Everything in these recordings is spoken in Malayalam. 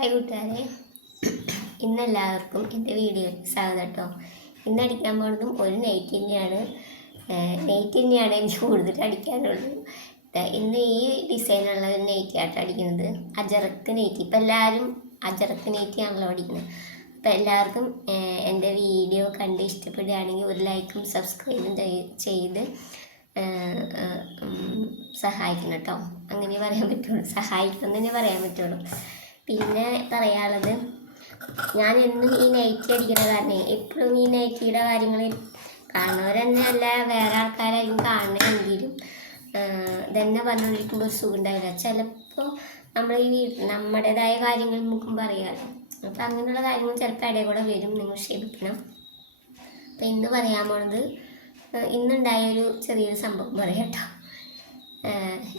ഹായ് കൂട്ടുകാരെ. ഇന്ന് എല്ലാവർക്കും എന്റെ വീഡിയോയിൽ സ്വാഗതം കേട്ടോ. ഇന്ന് അടിക്കാൻ പോകുന്നതും ഒരു നൈറ്റ് തന്നെയാണ്. നൈറ്റ് തന്നെയാണ് എനിക്ക് കൂടുതൽ അടിക്കാനുള്ളത്. ഇന്ന് ഈ ഡിസൈനുള്ള ഒരു നെയ്റ്റ് ആട്ടോ അടിക്കുന്നത്. അജറക്ക് നെയ്റ്റ് ഇപ്പം എല്ലാവരും അജറക്ക് നൈറ്റിയാണല്ലോ അടിക്കുന്നത്. അപ്പോൾ എല്ലാവർക്കും എന്റെ വീഡിയോ കണ്ട് ഇഷ്ടപ്പെടുകയാണെങ്കിൽ ഒരു ലൈക്കും സബ്സ്ക്രൈബും ചെയ്- ചെയ്ത് സഹായിക്കണം കേട്ടോ. അങ്ങനെ പറയാൻ പറ്റുള്ളൂ. സഹായിക്കണം തന്നെ പറയാൻ പറ്റുള്ളൂ. പിന്നെ പറയാനുള്ളത് ഞാൻ എന്നും ഈ നൈറ്റി അടിക്കുന്ന കാരണം എപ്പോഴും ഈ നൈറ്റിയുടെ കാര്യങ്ങൾ കാണുന്നവരെന്നെ അല്ല വേറെ ആൾക്കാരായിരിക്കും കാണണമെങ്കിലും ഇതന്നെ പറഞ്ഞുകൊണ്ടിരിക്കുമ്പോൾ ഒരു സുഖം ഉണ്ടാവില്ല ചിലപ്പോൾ നമ്മൾ ഈ വീട്ടിൽ നമ്മുടേതായ കാര്യങ്ങൾ നമുക്കും പറയാമല്ലോ അപ്പം അങ്ങനെയുള്ള കാര്യങ്ങൾ ചിലപ്പോൾ ഇടയിൽ കൂടെ വരും നിങ്ങൾ ക്ഷമിക്കണം. അപ്പം ഇന്ന് പറയാൻ പോണത് ഇന്നുണ്ടായ ഒരു ചെറിയൊരു സംഭവം പറയാം കേട്ടോ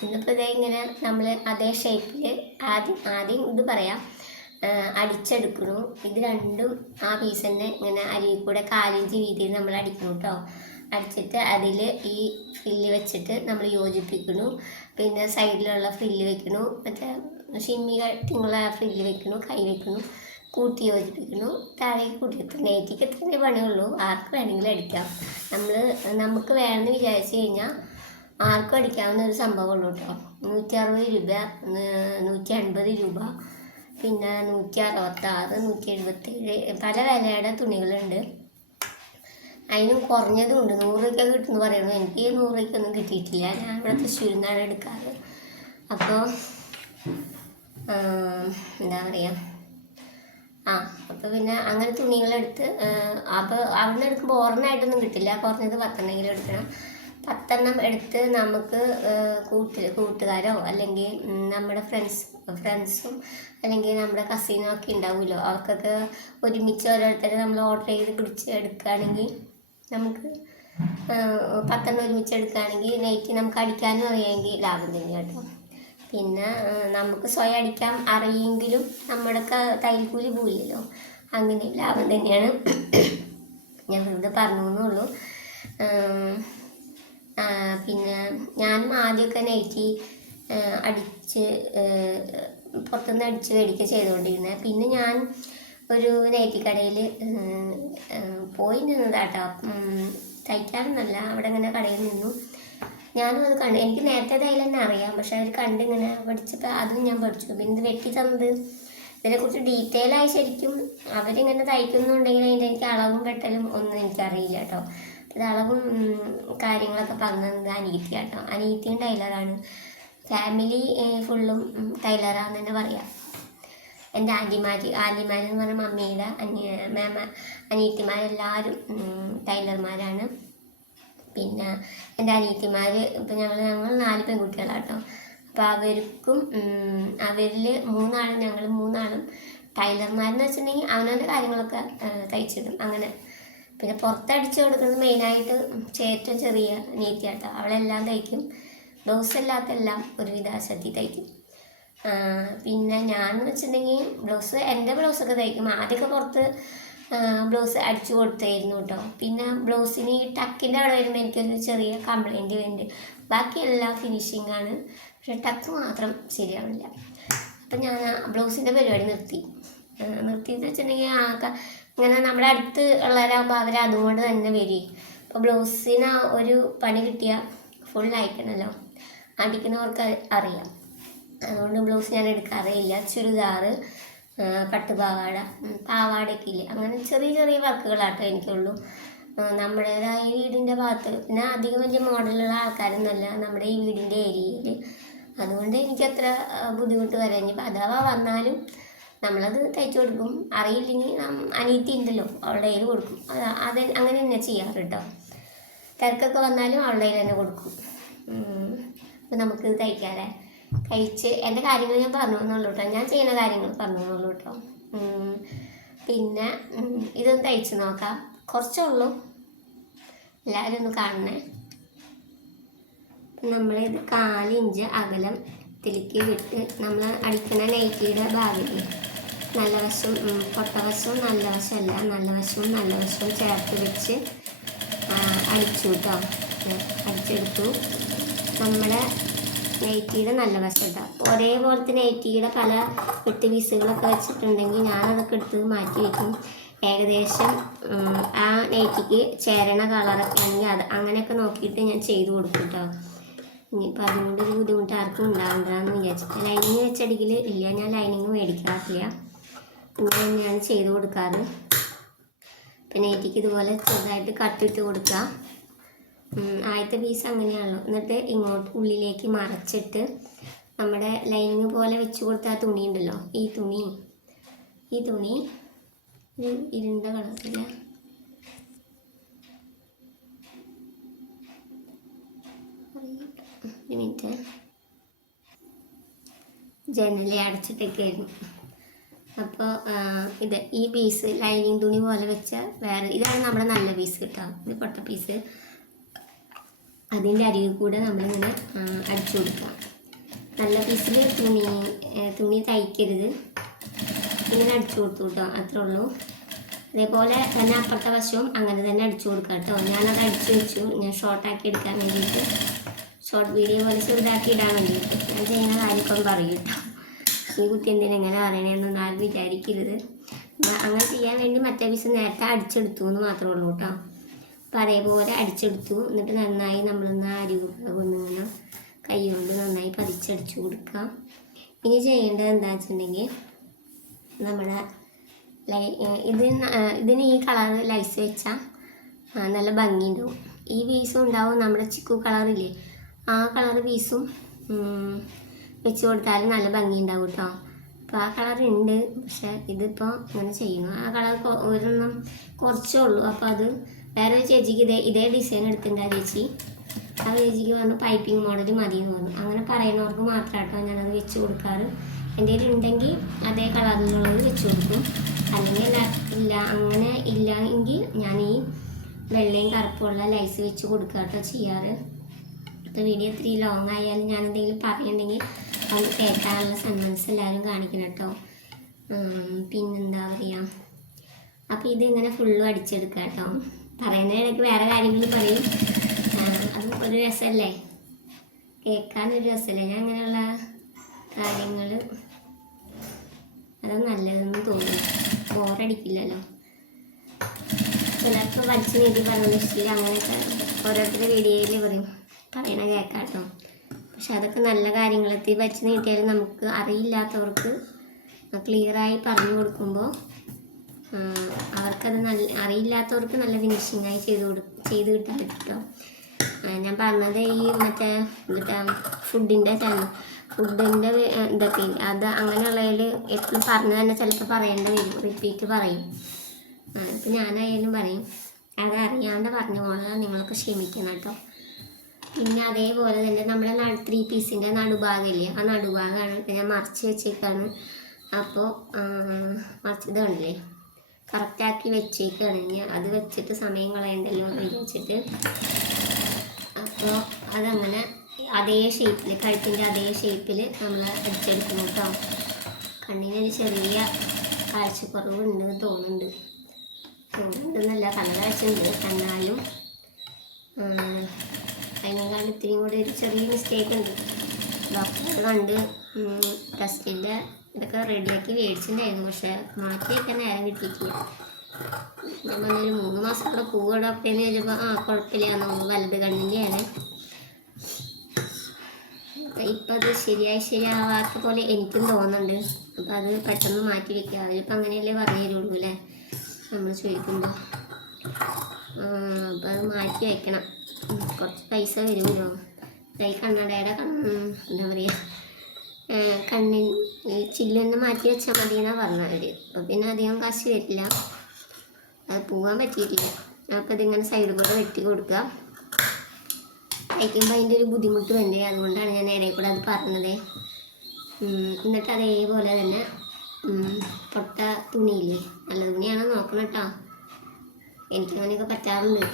ഇന്നിപ്പോൾ ഇതേ ഇങ്ങനെ നമ്മൾ അതേ ഷേപ്പിൽ ആദ്യം ആദ്യം ഇത് പറയാം. അടിച്ചെടുക്കണു ഇത് രണ്ടും ആ പീസ് തന്നെ ഇങ്ങനെ അരിയിൽ കൂടെ കാലിഞ്ച് രീതിയിൽ നമ്മൾ അടിക്കണം കേട്ടോ അടിച്ചിട്ട് അതിൽ ഈ ഫ്രില്ല് വെച്ചിട്ട് നമ്മൾ യോജിപ്പിക്കണു പിന്നെ സൈഡിലുള്ള ഫ്രില്ല് വെക്കണു മറ്റേ ഷിമ്മി കട്ടിങ്ങുള്ള ഫ്രില്ല് വെക്കണു കൈ വെക്കണു കൂട്ടി യോജിപ്പിക്കുന്നു. താഴേക്ക് കൂട്ടി വെക്കും നെയ്റ്റിക്ക് എത്രയേ പണിയുള്ളൂ. ആർക്ക് വേണമെങ്കിലും അടിക്കാം. നമ്മൾ നമുക്ക് വേണമെന്ന് വിചാരിച്ചു കഴിഞ്ഞാൽ ആർക്കും അടിക്കാവുന്ന ഒരു സംഭവമുള്ളൂ കേട്ടോ. നൂറ്റി അറുപത് രൂപ നൂറ്റി അൻപത് രൂപ പിന്നെ നൂറ്റി അറുപത്താറ് നൂറ്റി എഴുപത്തേഴ് പല വിലയുടെ തുണികളുണ്ട്. അതിനും കുറഞ്ഞതും ഉണ്ട് നൂറ് രൂപയ്ക്ക് കിട്ടുമെന്ന് പറയുന്നു. എനിക്ക് നൂറ് രൂപയ്ക്കൊന്നും കിട്ടിയിട്ടില്ല. ഞാൻ ഇവിടെ തൃശ്ശൂരിൽ നിന്നാണ് എടുക്കാറ് അപ്പോൾ എന്താ പറയുക ആ അപ്പോൾ പിന്നെ അങ്ങനെ തുണികളെടുത്ത് അപ്പോൾ അവിടെ നിന്ന് എടുക്കുമ്പോൾ ഓർമ്മയായിട്ടൊന്നും കിട്ടില്ല. കുറഞ്ഞത് പത്തെണ്ണെങ്കിലും എടുക്കണം. പത്തെണ്ണം എടുത്ത് നമുക്ക് കൂട്ട് കൂട്ടുകാരോ അല്ലെങ്കിൽ നമ്മുടെ ഫ്രണ്ട്സ് ഫ്രണ്ട്സും അല്ലെങ്കിൽ നമ്മുടെ കസീനും ഒക്കെ ഉണ്ടാവുമല്ലോ അവർക്കൊക്കെ ഒരുമിച്ച് ഓരോരുത്തരെ നമ്മൾ ഓർഡർ ചെയ്ത് പിടിച്ച് എടുക്കുകയാണെങ്കിൽ നമുക്ക് പത്തെണ്ണം ഒരുമിച്ച് എടുക്കുകയാണെങ്കിൽ നൈറ്റ് നമുക്ക് അടിക്കാനും അറിയാമെങ്കിൽ ലാഭം തന്നെയാണ് കേട്ടോ. പിന്നെ നമുക്ക് സ്വയം അടിക്കാൻ അറിയെങ്കിലും നമ്മുടെ തൈൽക്കൂലി പോയില്ലല്ലോ അങ്ങനെ ലാഭം തന്നെയാണ്. ഞാൻ വെറുതെ പറഞ്ഞു എന്നുള്ളൂ പിന്നെ ഞാനും ആദ്യമൊക്കെ നൈറ്റി അടിച്ച് പുറത്തുനിന്ന് അടിച്ച് മേടിക്കുക ചെയ്തുകൊണ്ടിരുന്നത് പിന്നെ ഞാൻ ഒരു നൈറ്റി കടയിൽ പോയി നിന്നതാട്ടോ. തയ്ക്കാനൊന്നല്ല അവിടെ ഇങ്ങനെ കടയിൽ നിന്നു. ഞാനും അത് കണ്ടു. എനിക്ക് നേരത്തെ തയ്യൽ തന്നെ അറിയാം പക്ഷെ അവർ കണ്ടിങ്ങനെ പഠിച്ചപ്പോൾ അതും ഞാൻ പഠിച്ചു. പിന്നെ ഇത് വെട്ടി തന്നത് ഇതിനെക്കുറിച്ച് ഡീറ്റെയിൽ ആയി ശരിക്കും അവരിങ്ങനെ തയ്ക്കുന്നുണ്ടെങ്കിൽ അതിന്റെ എനിക്ക് അളവും വെട്ടലും ഒന്നും എനിക്കറിയില്ല കേട്ടോ. അളവും കാര്യങ്ങളൊക്കെ പറഞ്ഞത് അനീത്തി കേട്ടോ. അനീത്തിയും ടൈലറാണ്. ഫാമിലി ഫുള്ളും ടൈലറാന്ന് തന്നെ പറയാം. എന്റെ ആന്റിമാർ ആന്റിമാരെന്ന് പറഞ്ഞാൽ പറഞ്ഞ മമ്മിയുടെ അനിയ മാമ അനിയത്തിമാരെല്ലാവരും ഉം, ടൈലർമാരാണ്. പിന്നെ എന്റെ അനിയത്തിമാർ ഇപ്പം ഞങ്ങൾ ഞങ്ങൾ നാല് പെൺകുട്ടികളാട്ടോ. അപ്പോൾ അവർക്കും അവരിൽ മൂന്നാളും ഞങ്ങൾ മൂന്നാളും ടൈലർമാരെന്ന് വെച്ചിട്ടുണ്ടെങ്കിൽ അവനവന്റെ കാര്യങ്ങളൊക്കെ തയ്ച്ചിടും. അങ്ങനെ പിന്നെ പുറത്തടിച്ച് കൊടുക്കുന്നത് മെയിനായിട്ട് ഏറ്റവും ചെറിയ നീറ്റിയാട്ടോ അവളെല്ലാം തയ്ക്കും ബ്ലൗസ് അല്ലാത്ത എല്ലാം ഒരുവിധ ശ്രദ്ധി തയ്ക്കും. പിന്നെ ഞാൻ എന്ന് വെച്ചിട്ടുണ്ടെങ്കിൽ ബ്ലൗസ് എന്റെ ബ്ലൗസൊക്കെ തയ്ക്കും. ആദ്യമൊക്കെ പുറത്ത് ബ്ലൗസ് അടിച്ചു കൊടുത്തായിരുന്നു കേട്ടോ പിന്നെ ബ്ലൗസിന് ഈ ടക്കിന്റെ അവിടെ വരുമ്പോൾ എനിക്കൊരു ചെറിയ കംപ്ലൈന്റ് വരുന്നുണ്ട്. ബാക്കി എല്ലാം ഫിനിഷിങ്ങാണ് പക്ഷെ ടക്ക് മാത്രം ശരിയാവില്ല. അപ്പം ഞാൻ ബ്ലൗസിന്റെ പരിപാടി നിർത്തി. നിർത്തിയെന്ന് വെച്ചിട്ടുണ്ടെങ്കിൽ ആ ഇങ്ങനെ നമ്മുടെ അടുത്ത് ഉള്ളവരാകുമ്പോൾ അവർ അതുകൊണ്ട് തന്നെ വരും. അപ്പോൾ ബ്ലൗസിന് ഒരു പണി കിട്ടിയാൽ ഫുൾ അയക്കണമല്ലോ അടിക്കുന്നവർക്ക് അറിയാം. അതുകൊണ്ട് ബ്ലൗസ് ഞാൻ എടുക്കാറേയില്ല ചുരിദാറ് പട്ടുപാവാട പാവാടയൊക്കെ ഇല്ലേ? അങ്ങനെ ചെറിയ ചെറിയ വർക്കുകളാട്ടോ എനിക്കുള്ളൂ. നമ്മുടേതായ വീടിന്റെ ഭാഗത്ത് പിന്നെ അധികം വലിയ മോഡലുള്ള ആൾക്കാരൊന്നുമല്ല നമ്മുടെ ഈ വീടിന്റെ ഏരിയയിൽ അതുകൊണ്ട് എനിക്കത്ര ബുദ്ധിമുട്ട് വരാൻ ഇനിയിപ്പോൾ അഥവാ വന്നാലും നമ്മളത് തയ്ച്ചു കൊടുക്കും. അറിയില്ലെങ്കിൽ അനിയത്തി ഉണ്ടല്ലോ അവളുടെ കയ്യിൽ കൊടുക്കും. അത് അങ്ങനെ തന്നെ ചെയ്യാറ് കേട്ടോ തിരക്കൊക്കെ വന്നാലും അവളുടെ കയ്യിൽ തന്നെ കൊടുക്കും. അപ്പം നമുക്ക് തയ്ക്കാതെ കഴിച്ച് എന്റെ കാര്യങ്ങൾ ഞാൻ പറഞ്ഞു എന്നുള്ളൂ കേട്ടോ ഞാൻ ചെയ്യുന്ന കാര്യങ്ങൾ പറഞ്ഞു എന്നുള്ളൂ കേട്ടോ പിന്നെ ഇതൊന്ന് തയ്ച്ച് നോക്കാം. കുറച്ചേ ഉള്ളൂ എല്ലാവരും ഒന്ന് കാണണേ. നമ്മളിത് കാലിഞ്ച് അകലം തിലുക്കി വിട്ട് നമ്മൾ അടിക്കുന്ന നൈറ്റിയുടെ ഭാഗത്ത് നല്ല വശവും പൊട്ട വശവും നല്ല വശമല്ല നല്ല വശവും നല്ല വശവും ചേർത്ത് വെച്ച് അടിച്ചു കേട്ടോ അടിച്ചെടുത്തു. നമ്മുടെ നൈറ്റിയുടെ നല്ല വശം ഇട്ടാം ഒരേപോലത്തെ നൈറ്റിയുടെ പല വെട്ട് പീസുകളൊക്കെ വെച്ചിട്ടുണ്ടെങ്കിൽ ഞാനതൊക്കെ എടുത്ത് മാറ്റി വയ്ക്കും ഏകദേശം ആ നൈറ്റിക്ക് ചേരണ കളറൊക്കെ ആണെങ്കിൽ അത് അങ്ങനെയൊക്കെ നോക്കിയിട്ട് ഞാൻ ചെയ്ത് കൊടുക്കും കേട്ടോ ഇനിയിപ്പോൾ അതുകൊണ്ട് ഒരു ബുദ്ധിമുട്ട് ആർക്കും ഉണ്ടാകണ്ടെന്ന് വിചാരിച്ചിട്ട്. ലൈനിങ് വെച്ചടിക്കൽ ഇല്ല. ഞാൻ ലൈനിങ് മേടിക്കാറില്ല. ഇങ്ങനെ തന്നെയാണ് ചെയ്ത് കൊടുക്കാറ് പിന്നെ ഏറ്റിക്ക് ഇതുപോലെ ചെറുതായിട്ട് കട്ടിട്ട് കൊടുക്കുക ആദ്യത്തെ പീസ് അങ്ങനെയാണല്ലോ. എന്നിട്ട് ഇങ്ങോട്ട് ഉള്ളിലേക്ക് മറച്ചിട്ട് നമ്മുടെ ലൈനിങ് പോലെ വെച്ച് കൊടുത്ത ആ തുണി ഉണ്ടല്ലോ ഈ തുണി. ഈ തുണി ഇരുണ്ട കളറില്ല ഒരു ജനലെ അടച്ചിട്ടൊക്കെയായിരുന്നു അപ്പോൾ ഇത് ഈ പീസ് ലൈനിങ് തുണി പോലെ വെച്ച വേറെ ഇതാണ് നമ്മുടെ നല്ല പീസ് കേട്ടോ. ഇത് പൊട്ട പീസ് അതിന്റെ അരികിൽ കൂടെ നമ്മളിങ്ങനെ അടിച്ചു കൊടുക്കാം നല്ല പീസിൽ തുണി തുണി തയ്ക്കരുത്. ഇങ്ങനെ അടിച്ചു കൊടുത്തു കേട്ടോ അത്രേ ഉള്ളൂ. അതേപോലെ തന്നെ അപ്പുറത്തെ വശവും അങ്ങനെ തന്നെ അടിച്ചു കൊടുക്കാം കേട്ടോ. ഞാനത് അടിച്ചു വെച്ചു. ഞാൻ ഷോർട്ടാക്കി എടുക്കാൻ വേണ്ടിയിട്ട് ഷോർട്ട് വീഡിയോ പോലെ ചെറുതാക്കി ഇടാൻ വേണ്ടിയിട്ട്. ഞാൻ ചെയ്യുന്ന കാര്യമൊക്കെ പറയും കേട്ടോ. ഈ കുട്ടി എന്തിനാ ഇങ്ങനെ പറയണേന്നൊന്നും ആരും വിചാരിക്കരുത്. അങ്ങനെ ചെയ്യാൻ വേണ്ടി മറ്റേ പീസ് നേരത്തെ അടിച്ചെടുത്തു എന്ന് മാത്രമേ ഉള്ളൂ കേട്ടോ. അപ്പം അതേപോലെ അടിച്ചെടുത്തു. എന്നിട്ട് നന്നായി നമ്മളൊന്ന് അരിവുകൾ ഒന്നിങ്ങനെ കൈ കൊണ്ട് നന്നായി പതിച്ചടിച്ചു കൊടുക്കാം. ഇനി ചെയ്യേണ്ടത് എന്താ വെച്ചിട്ടുണ്ടെങ്കിൽ നമ്മുടെ ലൈ ഇത് ഇതിന് ഈ കളർ ലൈസ് വെച്ചാൽ നല്ല ഭംഗിയുണ്ടാവും ഈ പീസും ഉണ്ടാവും നമ്മുടെ ചിക്കു കളറില്ലേ ആ കളർ പീസും വെച്ച് കൊടുത്താൽ നല്ല ഭംഗി ഉണ്ടാവും കേട്ടോ അപ്പോൾ ആ കളർ ഉണ്ട്. പക്ഷെ ഇതിപ്പോൾ ഇങ്ങനെ ചെയ്യുന്നു. ആ കളർ ഒരെണ്ണം കുറച്ചേ ഉള്ളൂ. അപ്പോൾ അത് വേറെ ഒരു ചേച്ചിക്ക് ഇതേ ഇതേ ഡിസൈൻ എടുത്തിട്ടുണ്ട് ആ ചേച്ചി. ആ ചേച്ചിക്ക് പറഞ്ഞു പൈപ്പിംഗ് മോഡൽ മതി എന്ന് പറഞ്ഞു. അങ്ങനെ പറയുന്നവർക്ക് മാത്രമാട്ടോ ഞാനത് വെച്ച് കൊടുക്കാറ്. എന്റെ ഉണ്ടെങ്കിൽ അതേ കളറിലുള്ളത് വെച്ച് കൊടുക്കും. അല്ലെങ്കിൽ ഇല്ല അങ്ങനെ ഇല്ല എങ്കിൽ ഞാൻ ഈ വെള്ളയും കറുപ്പുള്ള ലൈസ് വെച്ച് കൊടുക്കുക കേട്ടോ ചെയ്യാറ്. അപ്പോൾ വീഡിയോ ഇത്തിരി ലോങ് ആയാലും ഞാൻ പറയുന്നുണ്ടെങ്കിൽ അത് കേൾക്കാനുള്ള സന്മനസ് എല്ലാവരും കാണിക്കണം കേട്ടോ. പിന്നെന്താ പറയുക അപ്പോൾ ഇതിങ്ങനെ ഫുള്ളും അടിച്ചെടുക്കുക കേട്ടോ. പറയുന്ന വേറെ കാര്യങ്ങൾ പറയും. അത് ഒരു രസമല്ലേ കേൾക്കാനൊരു രസമല്ലേ ഞാൻ അങ്ങനെയുള്ള കാര്യങ്ങൾ അത് നല്ലതെന്ന് തോന്നി ബോറടിക്കില്ലല്ലോ. ചിലപ്പോൾ വലിച്ചു നീട്ടി പറഞ്ഞ ഇഷ്ടം അങ്ങനെയൊക്കെ ഓരോരുത്തരുടെ വീഡിയോയിൽ പറയും. പറയണ കേൾക്കാം കേട്ടോ. പക്ഷെ അതൊക്കെ നല്ല കാര്യങ്ങളെത്തി വെച്ച് നീട്ടിയാലും നമുക്ക് അറിയില്ലാത്തവർക്ക് ക്ലിയറായി പറഞ്ഞു കൊടുക്കുമ്പോൾ അവർക്കത് നല്ല അറിയില്ലാത്തവർക്ക് നല്ല ഫിനിഷിങ്ങായി ചെയ്ത് കൊടു ചെയ്ത് കിട്ടാൻ കേട്ടോ ഞാൻ പറഞ്ഞത് ഈ മറ്റേ മറ്റേ ഫുഡിന്റെ ചാനൽ ഫുഡിന്റെ ഇതൊക്കെ അത് അങ്ങനെയുള്ളതിൽ എപ്പോഴും പറഞ്ഞു തന്നെ ചിലപ്പോൾ പറയേണ്ട വരും. റിപ്പീറ്റ് പറയും. ഇപ്പം ഞാനായാലും പറയും. അത് അറിയാണ്ട് പറഞ്ഞു പോണത് നിങ്ങളൊക്കെ ക്ഷമിക്കണം കേട്ടോ. പിന്നെ അതേപോലെ തന്നെ നമ്മുടെ ത്രീ പീസിന്റെ നടുഭാഗമില്ലേ ആ നടുഭാഗമാണ് ഞാൻ മറിച്ച് വെച്ചേക്കാണ്. അപ്പോൾ മറിച്ച് ഇതാണല്ലേ? കറക്റ്റാക്കി വെച്ചേക്കാണ്. ഞാൻ അത് വെച്ചിട്ട് സമയം കളയണ്ടല്ലോ എന്ന് വിചാരിച്ചിട്ട് അപ്പോൾ അതങ്ങനെ അതേ ഷേപ്പിൽ കഴുത്തിന്റെ അതേ ഷേപ്പിൽ നമ്മൾ അടിച്ചെടുക്കും കേട്ടോ കണ്ണിനൊരു ചെറിയ കാഴ്ചക്കുറവുണ്ട് തോന്നുന്നുണ്ട്. തോന്നുന്നുണ്ടെന്നല്ല കണ്ണ കാഴ്ചയുണ്ട് എന്നാലും അതിനേക്കാൾ ഇത്തിരിയും കൂടി ഒരു ചെറിയ മിസ്റ്റേക്ക് ഉണ്ട്. ഡോക്ടർ കണ്ട് ടെസ്റ്റിന്റെ ഇതൊക്കെ റെഡിയാക്കി മേടിച്ചിട്ടുണ്ടായിരുന്നു. പക്ഷേ മാറ്റി വയ്ക്കാൻ നേരം കിട്ടിയിട്ടില്ല. ഞാൻ പറഞ്ഞൊരു മൂന്ന് മാസം കൂടെ പോവുക ഡോക്ടറെന്ന് ചോദിച്ചപ്പോൾ ആ കുഴപ്പമില്ല. നമ്മൾ വലത് കണ്ണിന്റെയാണ് ഇപ്പം അത് ശരിയായി ശരിയാവാത്ത പോലെ എനിക്കും തോന്നുന്നുണ്ട്. അപ്പം അത് പെട്ടെന്ന് മാറ്റി വെക്കുക അതിലിപ്പോൾ അങ്ങനെയല്ലേ പറഞ്ഞു തരുള്ളൂ അല്ലേ? നമ്മൾ ചോദിക്കുമ്പോൾ അപ്പം അത് മാറ്റി വയ്ക്കണം കുറച്ച് പൈസ വരുമല്ലോ. ഈ കണ്ണടയുടെ കണ്ണ് എന്താ പറയുക കണ്ണിൻ ഈ ചില്ലൊന്ന് മാറ്റി വെച്ചാൽ മതി എന്നാണ് പറഞ്ഞത്. അപ്പോൾ പിന്നെ അധികം കാശ് വരില്ല. അത് പോകാൻ പറ്റിയിട്ടില്ല. അപ്പോൾ ഇതിങ്ങനെ സൈഡ് കൂടെ വെട്ടി കൊടുക്കുക തയ്ക്കുമ്പോൾ അതിന്റെ ഒരു ബുദ്ധിമുട്ട് വേണ്ടേ അതുകൊണ്ടാണ് ഞാൻ ഇടയിൽ കൂടെ അത് പറഞ്ഞത്. എന്നിട്ട് അതേപോലെ തന്നെ പൊട്ട തുണിയില്ലേ? നല്ല തുണിയാണോ നോക്കണം കേട്ടോ എനിക്കങ്ങനെയൊക്കെ പറ്റാറുണ്ട്.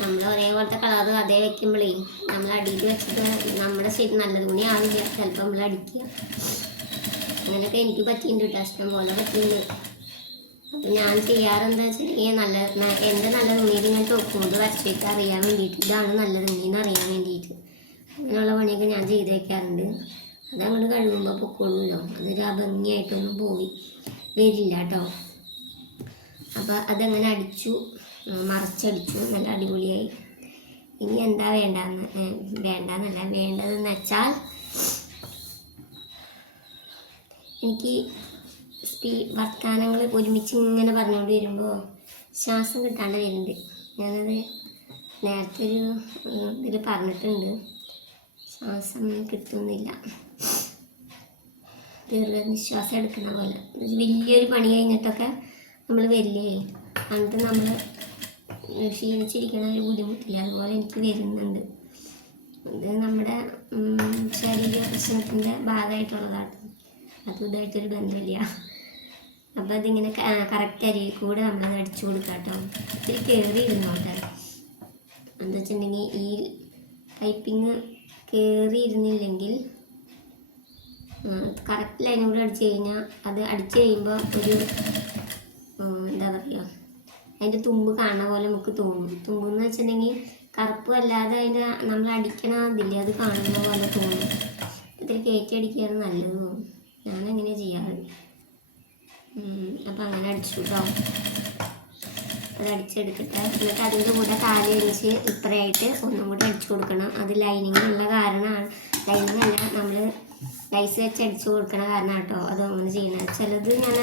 നമ്മൾ ഒരേപോലത്തെ കളർ അതേ വെക്കുമ്പോഴേ നമ്മൾ അടിയിൽ വെച്ചിട്ട് നമ്മുടെ ശരി നല്ല തുണി ആവില്ല. ചിലപ്പോൾ നമ്മൾ അടിക്കുക അങ്ങനെയൊക്കെ എനിക്ക് പറ്റിയിട്ടുണ്ട് കേട്ടോ ഇഷ്ടം പോലെ പറ്റിയിട്ടുണ്ട് അപ്പം ഞാൻ ചെയ്യാറെന്താ വെച്ചിട്ടുണ്ടെങ്കിൽ നല്ല എന്റെ നല്ല തുണിയിൽ ഞാൻ തൊക്കുന്നത് വരച്ചിട്ട് അറിയാൻ വേണ്ടിയിട്ട് ഇതാണ് നല്ല തുണി എന്ന് അറിയാൻ വേണ്ടിയിട്ട് അങ്ങനെയുള്ള പണിയൊക്കെ ഞാൻ ചെയ്ത് വയ്ക്കാറുണ്ട് അത് അങ്ങോട്ട് കഴുകുമ്പോൾ പൊക്കോളൂല്ലോ. അതൊരു അഭംഗിയായിട്ടൊന്നും പോയി വരില്ല കേട്ടോ അപ്പോൾ അതങ്ങനെ അടിച്ചു മറച്ചടിച്ചു. നല്ല അടിപൊളിയായി. ഇനി എന്താ വേണ്ടെന്ന് വേണ്ടെന്നല്ല വേണ്ടതെന്ന് വെച്ചാൽ എനിക്ക് സ്പീ വർത്തമാനങ്ങൾ ഒരുമിച്ച് ഇങ്ങനെ പറഞ്ഞുകൊണ്ട് വരുമ്പോൾ ശ്വാസം കിട്ടാണ്ട് വരുന്നുണ്ട്. ഞാനത് നേരത്തെ ഒരു ഇതിൽ പറഞ്ഞിട്ടുണ്ട്. ശ്വാസം കിട്ടുന്നില്ല. ദീർഘനിശ്വാസം എടുക്കുന്ന പോലെ. വലിയൊരു പണി കഴിഞ്ഞിട്ടൊക്കെ നമ്മൾ വരില്ലേ? എന്നിട്ട് നമ്മൾ ക്ഷീണിച്ചിരിക്കണ ഒരു ബുദ്ധിമുട്ടില്ല. അതുപോലെ എനിക്ക് വരുന്നുണ്ട്. ഇത് നമ്മുടെ ശരീര പ്രശ്നത്തിന്റെ ഭാഗമായിട്ടുള്ളതാണ്. അതും ഇതായിട്ടൊരു ബന്ധമില്ല. അപ്പോൾ അതിങ്ങനെ കറക്റ്റ് അരിയിൽ കൂടെ നമ്മളത് അടിച്ചു കൊടുക്കാം കേട്ടോ ഇത്തിരി കയറി ഇരുന്നോട്ടെ. എന്താ വെച്ചിട്ടുണ്ടെങ്കിൽ ഈ പൈപ്പിങ് കയറി ഇരുന്നില്ലെങ്കിൽ കറക്റ്റ് ലൈനും കൂടെ അടിച്ചു കഴിഞ്ഞാൽ അത് അടിച്ചു കഴിയുമ്പോൾ ഒരു എന്താ പറയുക അതിന്റെ തുമ്പ് കാണുന്ന പോലെ നമുക്ക് തോന്നും. തുമ്പ് എന്ന് വെച്ചിട്ടുണ്ടെങ്കിൽ കറുപ്പ് അല്ലാതെ അതിന്റെ നമ്മൾ അടിക്കണ അത് കാണുന്ന പോലെ തോന്നും. ഇതിൽ കയറ്റി അടിക്കുകയാണ് നല്ലത് തോന്നും. ഞാനങ്ങനെ ചെയ്യാറ്. അപ്പം അങ്ങനെ അടിച്ചു കേട്ടോ അത് അടിച്ചെടുക്കട്ടെ എന്നിട്ട് അതിന്റെ കൂടെ കാലി അടിച്ച് ഇപ്പറയായിട്ട് ഒന്നും കൂടി അടിച്ചു കൊടുക്കണം. അത് ലൈനിങ് ഉള്ള കാരണമാണ്. ലൈനിങ് അല്ല നമ്മൾ ലൈസ് വെച്ച് അടിച്ചു കൊടുക്കണ കാരണം കേട്ടോ അത് അങ്ങനെ ചെയ്യണത് ചിലത് ഞാൻ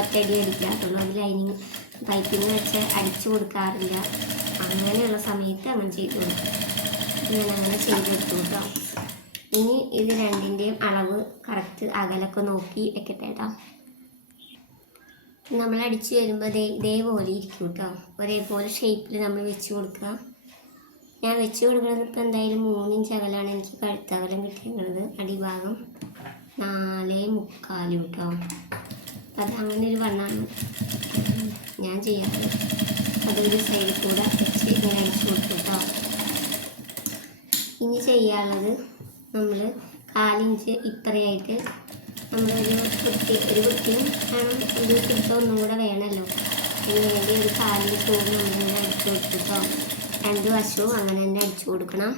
ഒറ്റയടി അടിക്കാറുള്ളൂ. അത് ലൈനിങ് പൈപ്പിങ് വെച്ച് അടിച്ചു കൊടുക്കാറില്ല. അങ്ങനെയുള്ള സമയത്ത് അങ്ങനെ ചെയ്തു കൊടുക്കും. ഞാൻ അങ്ങനെ ചെയ്തെടുത്തു കേട്ടോ ഇനി ഇത് രണ്ടിന്റെയും അളവ് കറക്റ്റ് അകലൊക്കെ നോക്കി വെക്കട്ടെ കേട്ടോ നമ്മൾ അടിച്ചു വരുമ്പോൾ ദേ ഇതേപോലെ ഇരിക്കും കേട്ടോ ഒരേപോലെ ഷേപ്പിൽ നമ്മൾ വെച്ച് കൊടുക്കുക. ഞാൻ വെച്ച് കൊടുക്കുന്നത് ഇപ്പോൾ എന്തായാലും മൂന്നിഞ്ച് അകലാണ് എനിക്ക് കഴുത്തകലം കിട്ടിയിരിക്കുന്നത് അടിഭാഗം നാല് മുക്കാലും കേട്ടോ അത് അങ്ങനെ ഒരു വണ്ണാണ് ഞാൻ ചെയ്യാറ്. അതൊരു സൈഡിൽ കൂടെ വെച്ച് ഇങ്ങനെ അടിച്ചു കൊടുക്കും കേട്ടോ ഇനി ചെയ്യാനുള്ളത് നമ്മൾ കാലിഞ്ച് ഇപ്പറയായിട്ട് നമ്മളൊരു കുത്തി ഒരു കുത്തിയും വേണം. ഒരു കുട്ടി ഒന്നും കൂടെ വേണമല്ലോ. അതിന് വേണ്ടി ഒരു കാലിൽ ചോറ് നമ്മളിങ്ങനെ അടിച്ചു കൊടുത്തിട്ടോ. രണ്ട് വശവും അങ്ങനെ തന്നെ അടിച്ചു കൊടുക്കണം.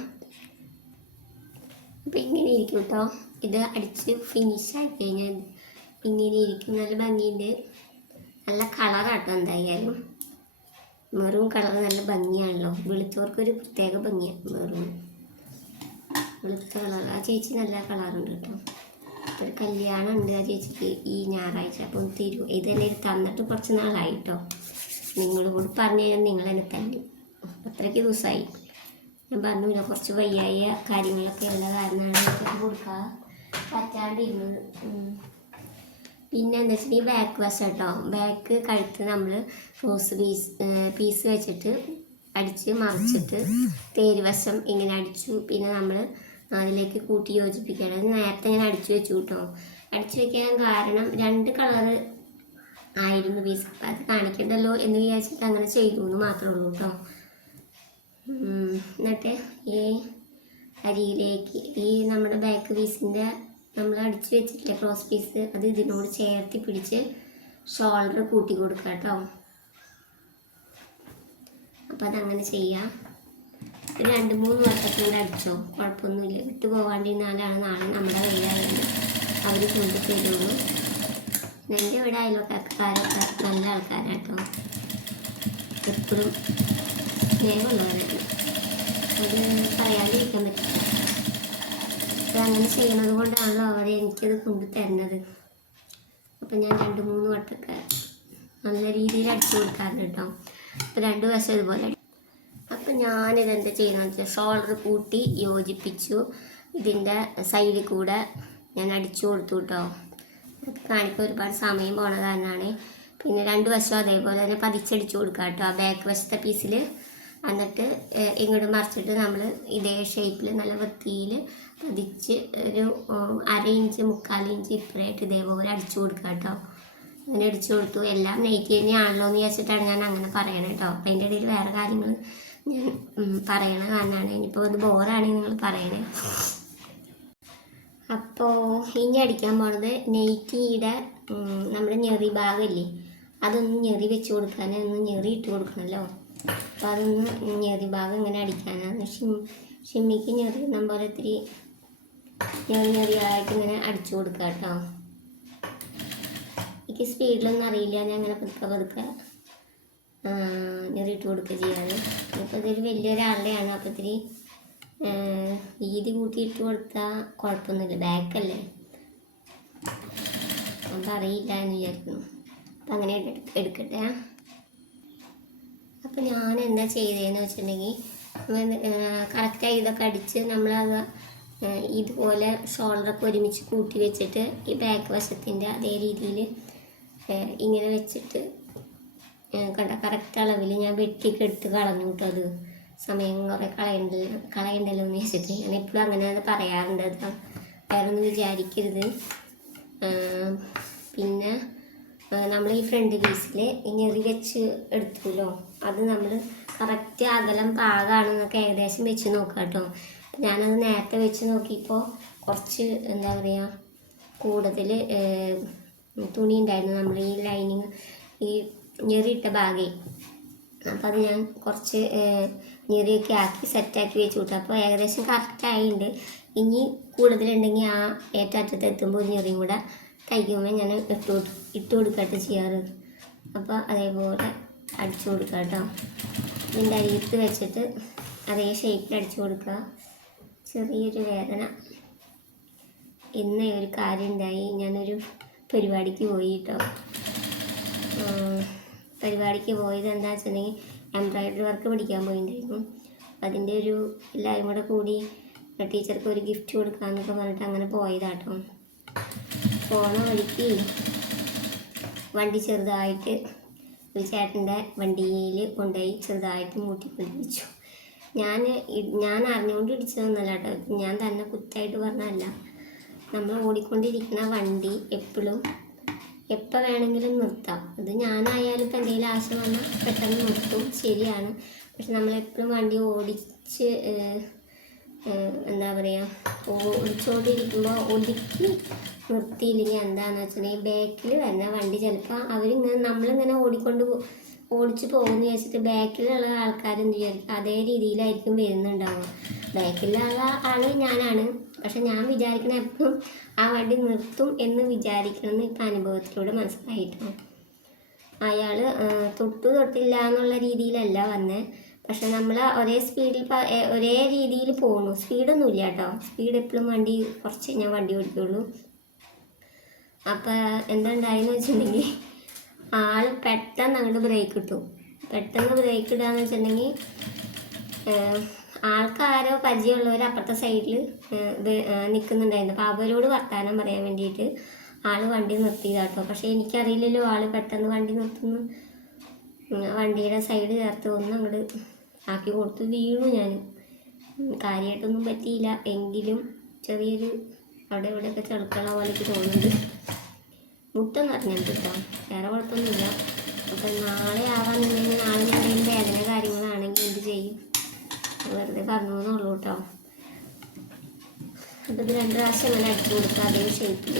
അപ്പം ഇങ്ങനെ ഇരിക്കും കേട്ടോ ഇത് അടിച്ച് ഫിനിഷ് ആയി കഴിഞ്ഞാൽ ഇങ്ങനെ ഇരിക്കും നല്ല ഭംഗിയുണ്ട്. നല്ല കളറാട്ടോ എന്തായാലും. മെറൂൺ കളർ നല്ല ഭംഗിയാണല്ലോ. വെളുത്തവർക്കൊരു പ്രത്യേക ഭംഗിയാണ് മെറൂൺ. വെളുത്ത കളർ ആ ചേച്ചി നല്ല കളറുണ്ട് കേട്ടോ. ഒരു കല്യാണം ഉണ്ട് ആ ചേച്ചിക്ക് ഈ ഞായറാഴ്ച. അപ്പം തരൂ. ഇത് തന്നെ തന്നിട്ട് കുറച്ച് നാളായി കേട്ടോ. നിങ്ങൾ കൂടി പറഞ്ഞു കഴിഞ്ഞാൽ നിങ്ങൾ എന്നെ തല്ലു അത്രയ്ക്ക് ദിവസമായി. ഞാൻ പറഞ്ഞില്ല കുറച്ച് വയ്യായ കാര്യങ്ങളൊക്കെ ഉള്ള കാരണമാണ് കൊടുക്കാൻ പറ്റാണ്ടിരുന്നത്. പിന്നെ എന്താ വെച്ചിട്ടുണ്ടെങ്കിൽ ബാക്ക് വശം കേട്ടോ ബാക്ക് കഴുത്ത് നമ്മൾ റോസ് പീസ് പീസ് വെച്ചിട്ട് അടിച്ച് മറിച്ചിട്ട് തേരുവശം ഇങ്ങനെ അടിച്ചു. പിന്നെ നമ്മൾ അതിലേക്ക് കൂട്ടി യോജിപ്പിക്കണം. അത് നേരത്തെ ഞാൻ അടിച്ചു വെച്ചു കേട്ടോ അടിച്ചു വെക്കാൻ കാരണം രണ്ട് കളറ് ആയിരുന്നു പീസ് അപ്പം അത് കാണിക്കണ്ടല്ലോ എന്ന് വിചാരിച്ചിട്ട് അങ്ങനെ ചെയ്തു എന്ന് മാത്രമേ ഉള്ളൂ കേട്ടോ എന്നിട്ട് ഈ അരിയിലേക്ക് ഈ നമ്മുടെ ബാക്ക് പീസിന്റെ നമ്മൾ അടിച്ചു വെച്ചിട്ടില്ല ക്രോസ് പീസ് അത് ഇതിനോട് ചേർത്തി പിടിച്ച് ഷോൾഡർ കൂട്ടി കൊടുക്കുക കേട്ടോ അപ്പോൾ അതങ്ങനെ ചെയ്യാം. രണ്ട് മൂന്ന് വർഷത്തിനോട് അടിച്ചോ. കുഴപ്പമൊന്നുമില്ല. വിട്ടു പോകാണ്ടിരുന്നാലാണ് നാളെ നമ്മുടെ കയ്യിലായാലും അവർ കൊണ്ടു തരുള്ളൂ എന്റെ ഇവിടെ അയൽവക്കാരൊക്കെ നല്ല ആൾക്കാരാട്ടോ എപ്പോഴും സ്നേഹമുള്ളവരാണ്. അത് പറയാതിരിക്കാൻ പറ്റില്ല. അത് അങ്ങനെ ചെയ്യണത് കൊണ്ടാണല്ലോ അവർ എനിക്കത് കൊണ്ട് തരുന്നത്. അപ്പം ഞാൻ രണ്ട് മൂന്ന് വട്ടമൊക്കെ നല്ല രീതിയിൽ അടിച്ചു കൊടുക്കാറുണ്ട് കേട്ടോ. അപ്പം രണ്ട് വശം ഇതുപോലെ അപ്പം ഞാനിത് എന്താ ചെയ്യുന്നതെന്ന് വെച്ചാൽ ഷോൾഡർ കൂട്ടി യോജിപ്പിച്ചു. ഇതിന്റെ സൈഡിൽ കൂടെ ഞാൻ അടിച്ചു കൊടുത്തു കേട്ടോ. കാണിക്കാൻ ഒരുപാട് സമയം പോണ കാരണമാണ്. പിന്നെ രണ്ട് വശം അതേപോലെ തന്നെ പതിച്ചടിച്ചു കൊടുക്കാം കേട്ടോ. ആ ബാക്ക് വശത്തെ പീസിൽ എന്നിട്ട് ഇങ്ങോട്ട് മറിച്ചിട്ട് നമ്മൾ ഇതേ ഷേപ്പിൽ നല്ല വൃത്തിയിൽ പതിച്ച് ഒരു അര ഇഞ്ച് മുക്കാൽ ഇഞ്ച് ഇപ്പറായിട്ട് ഇതേപോലെ അടിച്ചു കൊടുക്കുക കേട്ടോ. അങ്ങനെ അടിച്ചു കൊടുത്തു. എല്ലാം നെയ്റ്റ് തന്നെയാണല്ലോ എന്ന് വിചാരിച്ചിട്ടാണ് ഞാൻ അങ്ങനെ പറയണത് കേട്ടോ. അപ്പം അതിന്റെ ഇടയിൽ വേറെ കാര്യങ്ങൾ ഞാൻ പറയണ കാരണമാണ് ഇനിയിപ്പോൾ ഇത് ബോറാണെങ്കിൽ നിങ്ങൾ പറയണേ. അപ്പോൾ ഇനി അടിക്കാൻ പോണത് നെയ്റ്റിയുടെ നമ്മുടെ ഞെറി ഭാഗമില്ലേ അതൊന്ന് ഞെറി വെച്ച് കൊടുക്കാൻ ഒന്ന് ഞെറി ഇട്ട് കൊടുക്കണമല്ലോ അപ്പോൾ അതൊന്ന് ഞെറി ഭാഗം ഇങ്ങനെ അടിക്കാനാണ് ഷിമ്മിക്ക് ഞെറിയുന്ന പോലെ ഇത്തിരി ഞെറി ഞെറിയായിട്ട് ഇങ്ങനെ അടിച്ചു കൊടുക്കുക കേട്ടോ എനിക്ക് സ്പീഡിലൊന്നും അറിയില്ല. ഞാൻ അങ്ങനെ പതുക്കെ പതുക്കെ ഞെറിയിട്ട് കൊടുക്കുക ചെയ്യാറ്. അപ്പോൾ ഇതൊരു വലിയൊരാളുടെയാണ്. അപ്പോൾ ഇത്തിരി വീതി കൂട്ടിയിട്ട് കൊടുത്താൽ കുഴപ്പമൊന്നുമില്ല. ബാക്കല്ലേ? അപ്പം അറിയില്ല എന്ന് വിചാരിക്കുന്നു. അപ്പം അങ്ങനെ എടുക്കട്ടെ. അപ്പം ഞാൻ എന്താ ചെയ്തതെന്ന് വെച്ചിട്ടുണ്ടെങ്കിൽ കറക്റ്റായി ഇതൊക്കെ അടിച്ച് നമ്മളത് ഇതുപോലെ ഷോൾഡറൊക്കെ ഒരുമിച്ച് കൂട്ടി വെച്ചിട്ട് ഈ ബാക്ക് വശത്തിന്റെ അതേ രീതിയിൽ ഇങ്ങനെ വെച്ചിട്ട് കണ്ട കറക്റ്റ് അളവിൽ ഞാൻ വെട്ടിയൊക്കെ എടുത്ത് കളഞ്ഞു കേട്ടോ അത്. സമയം കുറേ കളയണ്ട കളയണ്ടല്ലോ എന്ന് വെച്ചിട്ട് ഞാൻ എപ്പോഴും അങ്ങനെ പറയാറുണ്ട്. അത് വേറെ ഒന്നും വിചാരിക്കരുത് പിന്നെ നമ്മൾ ഈ ഫ്രണ്ട് പീസിൽ ഞെറി വെച്ച് എടുത്തുല്ലോ. അത് നമ്മൾ കറക്റ്റ് അകലം പാകമാണെന്നൊക്കെ ഏകദേശം വെച്ച് നോക്കുക കേട്ടോ ഞാനത് നേരത്തെ വെച്ച് നോക്കിയപ്പോൾ കുറച്ച് എന്താ പറയുക കൂടുതൽ തുണി ഉണ്ടായിരുന്നു നമ്മൾ ഈ ലൈനിങ് ഈ ഞെറിയിട്ട ഭാഗേ. അപ്പോൾ അത് ഞാൻ കുറച്ച് ഞെറിയൊക്കെ ആക്കി സെറ്റാക്കി വെച്ച് വിട്ടു അപ്പോൾ ഏകദേശം കറക്റ്റായിട്ടുണ്ട് ഇനി കൂടുതലുണ്ടെങ്കിൽ ആ ഏറ്ററ്റത്ത് എത്തുമ്പോൾ ഒരു ഞെറിയും കൂടെ തയ്ക്കുമ്പോൾ ഞാൻ ഇട്ട് ഇട്ട് കൊടുക്കട്ടെ ചെയ്യാറ്. അപ്പോൾ അതേപോലെ അടിച്ചു കൊടുക്കുക കേട്ടോ ഇതിന്റെ അരിയത്ത് വെച്ചിട്ട് അതേ ഷേപ്പിൽ അടിച്ചു കൊടുക്കുക. ചെറിയൊരു വേദന. ഇന്ന് ഒരു കാര്യം ഉണ്ടായി ഞാനൊരു പരിപാടിക്ക് പോയി കേട്ടോ പരിപാടിക്ക് പോയത് എന്താ വെച്ചിട്ടുണ്ടെങ്കിൽ എംബ്രോയിഡറി വർക്ക് പഠിക്കാൻ പോയിട്ടുണ്ടായിരുന്നു അതിന്റെ ഒരു എല്ലാവരും കൂടെ കൂടി ടീച്ചർക്ക് ഒരു ഗിഫ്റ്റ് കൊടുക്കാമെന്നൊക്കെ പറഞ്ഞിട്ട് അങ്ങനെ പോയതാട്ടോ. പോണ വഴിക്ക് വണ്ടി ചെറുതായിട്ട് ഒരു ചേട്ടന്റെ വണ്ടിയിൽ കൊണ്ടുപോയി ചെറുതായിട്ട് മൂട്ടി പിടിപ്പിച്ചു ഞാൻ ഞാൻ അറിഞ്ഞുകൊണ്ട് ഇടിച്ചതൊന്നല്ല കേട്ടോ ഞാൻ തന്നെ കുത്തായിട്ട് പറഞ്ഞതല്ല. നമ്മൾ ഓടിക്കൊണ്ടിരിക്കുന്ന വണ്ടി എപ്പോഴും എപ്പോൾ വേണമെങ്കിലും നിർത്താം. അത് ഞാനായാലും ഇപ്പം എന്തെങ്കിലും ആവശ്യം വന്നാൽ പെട്ടെന്ന് നിർത്തും. ശരിയാണ്. പക്ഷെ നമ്മളെപ്പോഴും വണ്ടി ഓടിച്ച് എന്താ പറയുക ഓടിച്ചോണ്ടിരിക്കുമ്പോൾ ഒതുക്കി നിർത്തിയില്ലെങ്കിൽ എന്താണെന്ന് വെച്ചിട്ടുണ്ടെങ്കിൽ ബാക്കിൽ വരുന്ന വണ്ടി ചിലപ്പോൾ അവരിങ്ങനെ നമ്മളിങ്ങനെ ഓടിക്കൊണ്ട് ഓടിച്ച് പോകുന്നു വിചാരിച്ചിട്ട് ബാക്കിലുള്ള ആൾക്കാർ എന്ത് വിചാരിക്കും? അതേ രീതിയിലായിരിക്കും വരുന്നുണ്ടാവുക. ബാക്കിലുള്ള ആൾ ഞാനാണ്. പക്ഷെ ഞാൻ വിചാരിക്കണ എപ്പോഴും ആ വണ്ടി നിർത്തും എന്ന് വിചാരിക്കണമെന്ന് ഇപ്പം അനുഭവത്തിലൂടെ മനസ്സിലായിട്ടാണ്. അയാൾ തൊട്ടു തൊട്ടില്ല എന്നുള്ള രീതിയിലല്ല വന്നത് പക്ഷെ നമ്മൾ ഒരേ സ്പീഡിൽ ഒരേ രീതിയിൽ പോകുന്നു സ്പീഡൊന്നും ഇല്ല കേട്ടോ. സ്പീഡ് എപ്പോഴും വണ്ടി കുറച്ച് ഞാൻ വണ്ടി ഓടിക്കുള്ളൂ അപ്പം എന്തുണ്ടായെന്ന് വെച്ചിട്ടുണ്ടെങ്കിൽ ആൾ പെട്ടെന്ന് അങ്ങോട്ട് ബ്രേക്ക് ഇട്ടു. പെട്ടെന്ന് ബ്രേക്ക് ഇടാന്ന് വെച്ചിട്ടുണ്ടെങ്കിൽ ആൾക്കാരോ പരിചയമുള്ളവർ അപ്പുറത്തെ സൈഡിൽ നിൽക്കുന്നുണ്ടായിരുന്നു അപ്പോൾ അവരോട് വർത്താനം പറയാൻ വേണ്ടിയിട്ട് ആൾ വണ്ടി നിർത്തിയതാട്ടോ. പക്ഷേ എനിക്കറിയില്ലല്ലോ ആൾ പെട്ടെന്ന് വണ്ടി നിർത്തുന്നു. വണ്ടിയുടെ സൈഡ് ചേർത്ത് ഒന്ന് അങ്ങോട്ട് ആക്കി കൊടുത്ത്. വീണു ഞാൻ കാര്യമായിട്ടൊന്നും പറ്റിയില്ല. എങ്കിലും ചെറിയൊരു അവിടെ ഇവിടെയൊക്കെ ചെറുക്കുള്ള പോലെ എനിക്ക് തോന്നുന്നുണ്ട്. മുട്ട നിറഞ്ഞിട്ടുണ്ട് കേട്ടോ വേറെ കുഴപ്പമൊന്നുമില്ല. അപ്പം നാളെ ആവാന്നുണ്ടെങ്കിൽ നാളെ ഞാൻ എന്തെങ്കിലും വേദന കാര്യങ്ങളാണെങ്കിൽ എന്ത് ചെയ്യും? വെറുതെ പറഞ്ഞു എന്നുള്ളൂ കേട്ടോ അപ്പം ഇത് രണ്ട് പ്രാവശ്യം അങ്ങനെ അടിച്ചു കൊടുക്കുക അതേ ഷേപ്പിൽ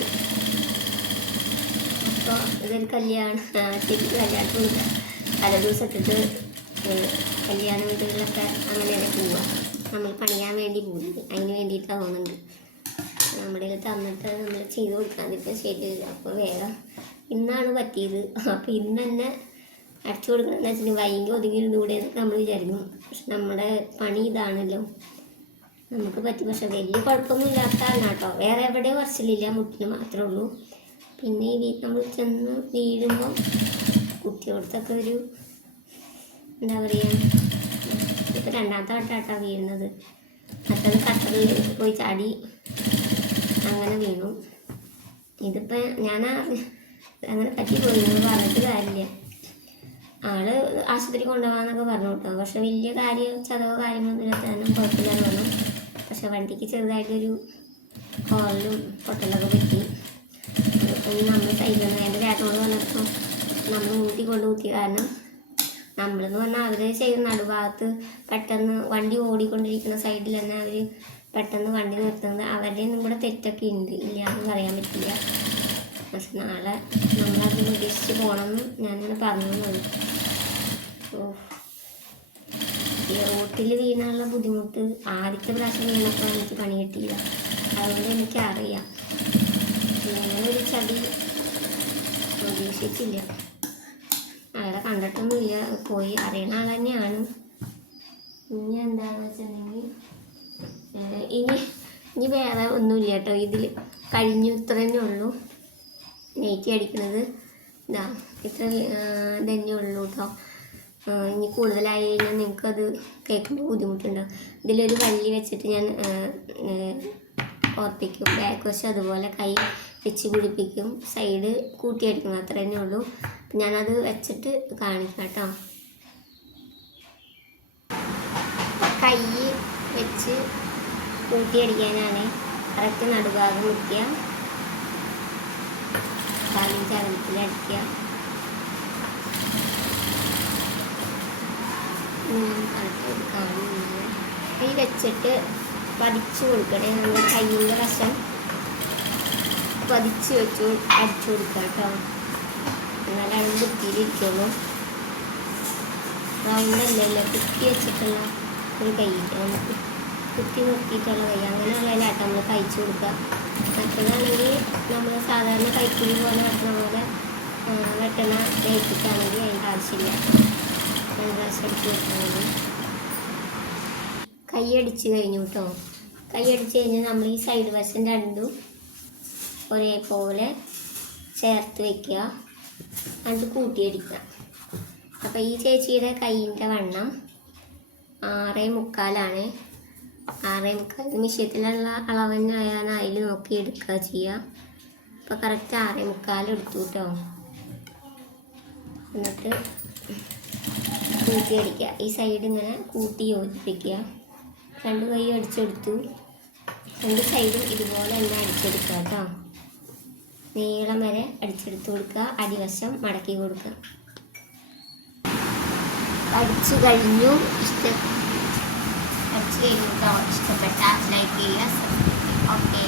അപ്പോൾ ഇതൊരു കല്യാണം ശരിക്കും കല്യാണത്തിന് കൊടുക്കുക തലേ ദിവസത്തിട്ട് കല്യാണ വീടുകളിലൊക്കെ അങ്ങനെയൊക്കെ പോവുക നമ്മൾ പണിയാൻ വേണ്ടി പോകുന്നത് അതിന് വേണ്ടിയിട്ടാണ് തോന്നുന്നുണ്ട് നമ്മുടെ തന്നിട്ട് നമ്മൾ ചെയ്ത് കൊടുക്കാതിപ്പോൾ ശരിയില്ല അപ്പോൾ വേഗം ഇന്നാണ് പറ്റിയത്. അപ്പോൾ ഇന്ന് തന്നെ അടിച്ചു കൊടുക്കണമെന്ന് വെച്ചിട്ടുണ്ടെങ്കിൽ വൈകി ഒതുങ്ങി ഇരുന്നുകൂടെ എന്നൊക്കെ നമ്മൾ വിചാരിക്കും പക്ഷെ നമ്മുടെ പണി ഇതാണല്ലോ. നമുക്ക് പറ്റി. പക്ഷെ വലിയ കുഴപ്പമൊന്നും ഇല്ലാത്തതാണ് കേട്ടോ. വേറെ എവിടെയും കുറച്ചിലില്ല മുട്ടിന് മാത്രമേ ഉള്ളൂ. പിന്നെ ഈ നമ്മൾ ചെന്ന് വീഴുമ്പോൾ കുട്ടിയോടത്തൊക്കെ ഒരു എന്താ പറയുക ഇപ്പം രണ്ടാമത്തെ വട്ടാട്ടാണ് വീഴുന്നത്. മറ്റത് കട്ടറിൽ പോയി ചാടി അങ്ങനെ വീണു ഇതിപ്പോൾ ഞാൻ അങ്ങനെ പറ്റി പോയി എന്ന് പറഞ്ഞിട്ട് കാര്യമില്ല. ആൾ ആശുപത്രി കൊണ്ടുപോകാന്നൊക്കെ പറഞ്ഞു കേട്ടോ പക്ഷെ വലിയ കാര്യം ചതവോ കാര്യങ്ങളൊന്നും ഇല്ലാത്തതിനും കുഴപ്പമില്ലാന്ന് പറഞ്ഞു. പക്ഷെ വണ്ടിക്ക് ചെറുതായിട്ടൊരു കോളിലും പൊട്ടലൊക്കെ പറ്റി. നമ്മൾ സൈഡിൽ എന്റെ ചേട്ടനോട് വന്നപ്പോൾ നമ്മൾ ഊട്ടി കൊണ്ട് ഊട്ടി കാരണം നമ്മളെന്ന് പറഞ്ഞാൽ അവർ ചെയ്യുന്ന നടുഭാഗത്ത് പെട്ടെന്ന് വണ്ടി ഓടിക്കൊണ്ടിരിക്കുന്ന സൈഡിൽ തന്നെ അവർ പെട്ടെന്ന് വണ്ടി നിർത്തുന്നത് അവരുടെ ഒന്നും കൂടെ തെറ്റൊക്കെ ഉണ്ട്. ഇല്ല എന്ന് പറയാൻ പറ്റില്ല. പക്ഷെ നാളെ നമ്മളത് പ്രതീക്ഷിച്ച് പോകണമെന്ന് ഞാനിങ്ങനെ പറഞ്ഞു എന്നുള്ളൂ ഓ. ഈ റോട്ടിൽ വീണാനുള്ള ബുദ്ധിമുട്ട് ആദ്യത്തെ പ്രാവശ്യം വീണപ്പോൾ എനിക്ക് പണി കിട്ടിയില്ല. അതുകൊണ്ട് എനിക്കറിയാം. ഞാനൊരു ചതി പ്രതീക്ഷിച്ചില്ല. അയാളെ കണ്ടിട്ടൊന്നുമില്ല. പോയി അറിയണ ആൾ തന്നെയാണ്. ഇനി എന്താണെന്ന് വെച്ചിട്ടുണ്ടെങ്കിൽ ഇനി ഇനി വേറെ ഒന്നുമില്ല കേട്ടോ. ഇതിൽ കഴിഞ്ഞു ഇത്ര തന്നെ ഉള്ളൂ. നെയ്റ്റി അടിക്കുന്നത് ഇതാ ഇത്ര തന്നെ ഉള്ളൂ കേട്ടോ. ഇനി കൂടുതലായി കഴിഞ്ഞാൽ നിങ്ങൾക്കത് കേൾക്കുമ്പോൾ ബുദ്ധിമുട്ടുണ്ടാവും ഇതിലൊരു വള്ളി വെച്ചിട്ട് ഞാൻ ഓർപ്പിക്കും. ബാക്ക് വശം അതുപോലെ കൈ വെച്ച് പിടിപ്പിക്കും. സൈഡ് കൂട്ടിയെടുക്കണം അത്ര തന്നെ ഉള്ളൂ. ഞാനത് വെച്ചിട്ട് കാണിക്കാം കേട്ടോ. കൈ വെച്ച് കൂട്ടിയടിക്കാനാണ് കറക്റ്റ് നടുഭാഗം നിൽക്കുക കാലിന്റെ ചകലത്തിലടിക്കുക കാണുന്നില്ല കൈ വെച്ചിട്ട് പതിച്ചു കൊടുക്കണേ നമ്മൾ കയ്യിന്റെ വശം പതിച്ച് വെച്ച് അടിച്ചു കൊടുക്കുക കേട്ടോ. എന്നാലാണ് കുത്തിയിലിരിക്കുള്ളൂ റൗണ്ട് അല്ലല്ലോ കുത്തി വെച്ചിട്ടുള്ള ഒരു കൈ നമുക്ക് കുത്തി നിർത്തിയിട്ടുള്ള കൈ അങ്ങനെയുള്ളതിലാട്ടോ നമ്മൾ കഴിച്ചു കൊടുക്കുക. മറ്റേതാണെങ്കിൽ നമ്മൾ സാധാരണ കൈക്കൂലി പോലെ വെട്ടണ പോലെ വെട്ടണ ലയിപ്പിക്കുകയാണെങ്കിൽ അതിന്റെ ആവശ്യമില്ല. രണ്ട് പ്രാവശ്യം കൈയടിച്ച് കഴിഞ്ഞു കേട്ടോ കൈയടിച്ച് കഴിഞ്ഞാൽ നമ്മൾ ഈ സൈഡ് വശം രണ്ടും ഒരേപോലെ ചേർത്ത് വെക്കുക. എന്നിട്ട് കൂട്ടിയടിക്കുക അപ്പോൾ ഈ ചേച്ചിയുടെ കൈയിന്റെ വണ്ണം ആറേ മുക്കാലാണ്. ആറേ നിമിഷത്തിലുള്ള അളവ് തന്നെ ഞാൻ അതിൽ നോക്കി എടുക്കുക ചെയ്യുക അപ്പോൾ കറക്റ്റ് ആറേ മുക്കാൽ എടുത്തു കേട്ടോ എന്നിട്ട് കൂട്ടി അടിക്കുക ഈ സൈഡ് ഇങ്ങനെ കൂട്ടി യോജിപ്പിക്കുക രണ്ട് കൈ അടിച്ചെടുത്തു. രണ്ട് സൈഡും ഇതുപോലെ തന്നെ അടിച്ചെടുക്കുക കേട്ടോ നീളം വരെ അടിച്ചെടുത്ത് കൊടുക്കുക അടിവശം മടക്കി കൊടുക്കുക അടിച്ചു കഴിഞ്ഞു. ഇഷ്ട അടിച്ചു കഴിഞ്ഞു കേട്ടോ ഇഷ്ടപ്പെട്ട ലൈക്ക് ചെയ്യുക ഓക്കെ